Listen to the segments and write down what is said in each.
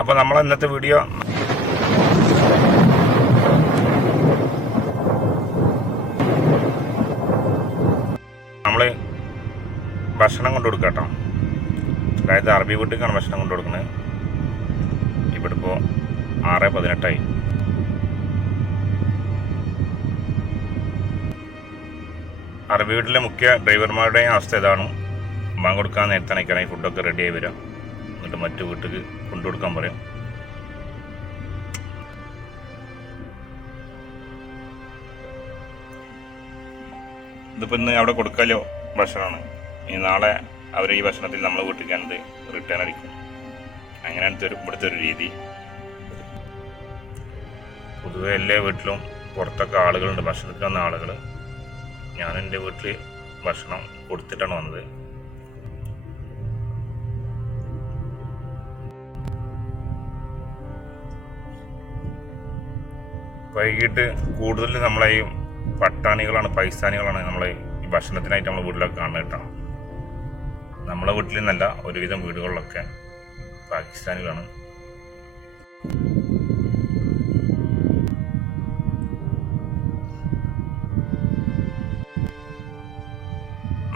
അപ്പോൾ നമ്മൾ ഇന്നത്തെ വീഡിയോ നമ്മൾ ഭക്ഷണം കൊണ്ടു കൊടുക്കുക കേട്ടോ. അതായത് അറബി വീട്ടിലേക്കാണ് ഭക്ഷണം കൊണ്ടു കൊടുക്കുന്നത്. ഇവിടെ ഇപ്പോൾ 6:18 അറബി വീട്ടിലെ മുഖ്യ ഡ്രൈവർമാരുടെയും അവസ്ഥ ഇതാണ്. ബാങ്ക് കൊടുക്കാൻ നേരത്തെ ഈ ഫുഡൊക്കെ റെഡിയായി വരാം. എന്നിട്ട് മറ്റു വീട്ടിൽ കൊണ്ടു കൊടുക്കാൻ പറയും. ഇതിപ്പോൾ ഇന്ന് അവിടെ കൊടുക്കാലോ ഭക്ഷണമാണ്. ഇനി നാളെ അവർ ഈ ഭക്ഷണത്തിൽ നമ്മളെ വീട്ടിലേക്കാണത് റിട്ടേൺ അടിക്കും. അങ്ങനെയാണ് ഇവിടുത്തെ ഒരു രീതി. പൊതുവെ എല്ലാ വീട്ടിലും പുറത്തൊക്കെ ആളുകളുണ്ട്, ഭക്ഷണത്തിന് വന്ന ആളുകൾ. ഞാൻ എൻ്റെ വീട്ടിൽ ഭക്ഷണം കൊടുത്തിട്ടാണ് വന്നത്. വൈകിട്ട് കൂടുതൽ നമ്മളെ ഈ പട്ടാണികളാണ്, പൈസാനികളാണ് നമ്മളെ ഈ ഭക്ഷണത്തിനായിട്ട് നമ്മളെ വീട്ടിലൊക്കെ കാണുന്നത് കേട്ടോ. നമ്മളെ വീട്ടിൽ നിന്നല്ല, ഒരുവിധം വീടുകളിലൊക്കെ പാകിസ്ഥാനികളാണ്.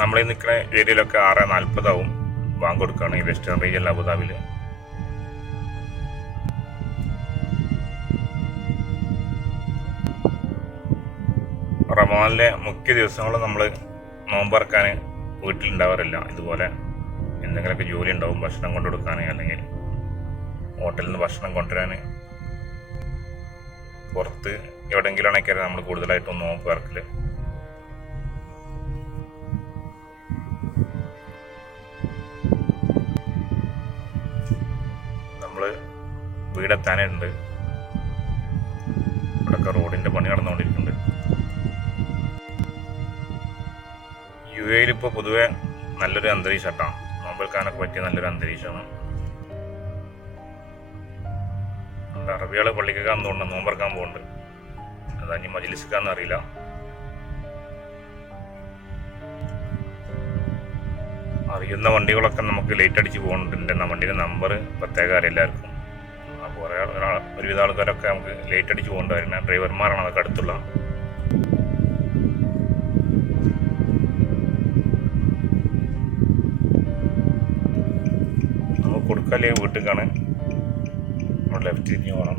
നമ്മളീ നിൽക്കുന്ന ഏരിയയിലൊക്കെ 6:40 ബാങ്ക് കൊടുക്കുകയാണ് ഈ വെസ്റ്റേൺ റീജിയൻ അബുദാബിയിൽ. റമദാനിലെ മുഖ്യ ദിവസങ്ങൾ നമ്മൾ നോമ്പറക്കാൻ വീട്ടിലുണ്ടാവാറില്ല. ഇതുപോലെ എന്തെങ്കിലുമൊക്കെ ജോലി ഉണ്ടാവും, ഭക്ഷണം കൊണ്ടു കൊടുക്കാൻ, അല്ലെങ്കിൽ ഹോട്ടലിൽ നിന്ന് ഭക്ഷണം കൊണ്ടുവരാൻ. പുറത്ത് എവിടെയെങ്കിലാണെങ്കിൽ നമ്മൾ കൂടുതലായിട്ടും നോമ്പ് ഇറക്കൽ. നമ്മൾ വീടെത്താനുണ്ട്. ഇവിടെയൊക്കെ റോഡിൻ്റെ പണി നടന്നുകൊണ്ടിരിക്കുന്നുണ്ട്. UAE ഇപ്പോൾ പൊതുവെ നല്ലൊരു അന്തരീക്ഷമാണ്. നോമ്പെടുക്കാനൊക്കെ പറ്റിയ നല്ലൊരു അന്തരീക്ഷമാണ്. അറബികളെ പള്ളിക്കൊക്കെ തോന്നുന്നു നോമ്പെടുക്കാൻ പോകുന്നുണ്ട്. അതാ ഇനി മജ്ലിസിക്കാന്ന് അറിയില്ല. അറിയുന്ന വണ്ടികളൊക്കെ നമുക്ക് ലേറ്റ് അടിച്ച് പോകുന്നുണ്ട്. വണ്ടിയുടെ നമ്പർ പ്രത്യേകം അറിയില്ല എല്ലാവർക്കും. അപ്പോൾ ഒരുവിധ ആൾക്കാരൊക്കെ നമുക്ക് ലേറ്റ് അടിച്ച് പോകേണ്ടതായിരുന്നു. ഡ്രൈവർമാരാണ് അതൊക്കെ അടുത്തുള്ള. കൊടുക്കല് വീട്ടിലേക്കാണ്. നമ്മൾ ലെഫ്റ്റ് തിരിഞ്ഞ് പോകണം.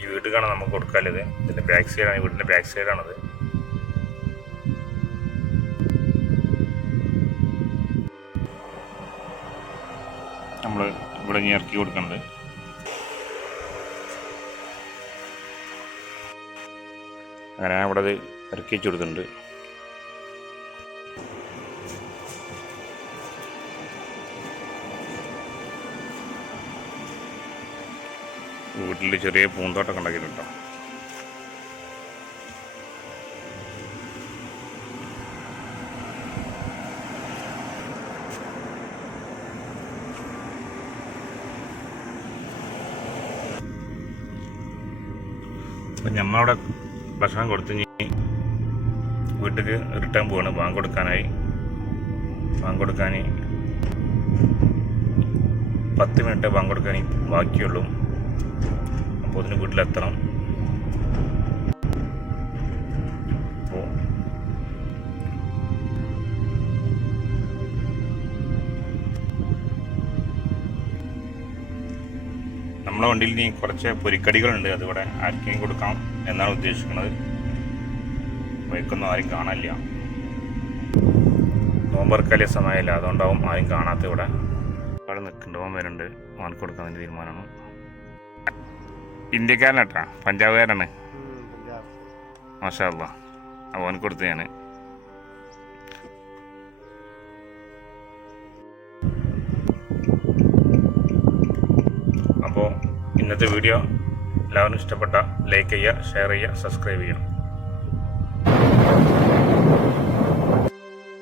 ഈ വീട്ടിലേക്കാണ് നമുക്ക് കൊടുക്കാലത്. ഇതിൻ്റെ ബാക്ക് സൈഡാണ്, വീടിൻ്റെ ബാക്ക് സൈഡാണത്. നമ്മൾ ഇവിടെ ഇറക്കി കൊടുക്കണത്. അങ്ങനെ അവിടെ അത് ഇറക്കി വെച്ച് കൊടുക്കുന്നുണ്ട്. വീട്ടിൽ ചെറിയ പൂന്തോട്ടമൊക്കെ ഉണ്ടാക്കിയിട്ടുണ്ടോ. അപ്പം നമ്മളവിടെ ഭക്ഷണം കൊടുത്ത് വീട്ടിലേക്ക് റിട്ടേൺ പോവാണ്. ബാങ്ക് കൊടുക്കാനായി. ബാങ്ക് കൊടുക്കാൻ 10 മിനിറ്റ് ബാങ്ക് കൊടുക്കാൻ ബാക്കിയുള്ളൂ. അപ്പോൾ അതിന് വീട്ടിലെത്തണം. അപ്പോൾ നമ്മളെ വണ്ടിയിൽ ഇനി കുറച്ച് പൊരിക്കടികളുണ്ട്. അതിവിടെ ആർക്കെങ്കിലും കൊടുക്കാം എന്നാണ് ഉദ്ദേശിക്കുന്നത്. ബൈക്കൊന്നും ആരും കാണില്ല. നോമ്പറക്കാലിയ സമയമില്ല, അതുകൊണ്ടാവും ആരും കാണാത്ത. ഇവിടെ അവിടെ നിൽക്കുന്നുണ്ട്, വരുന്നുണ്ട്. അവൻ കൊടുക്കുന്നതിൻ്റെ തീരുമാനമാണ്. ഇന്ത്യക്കാരനാട്ടാ, പഞ്ചാബുകാരാണ്. മാഷാ അല്ലാഹ്. അവൻ കൊടുത്തു ഞാൻ. അപ്പോൾ ഇന്നത്തെ വീഡിയോ എല്ലാവരും ഇഷ്ടപ്പെട്ട ലൈക്ക് ചെയ്യുക, ഷെയർ ചെയ്യുക, സബ്സ്ക്രൈബ് ചെയ്യുക.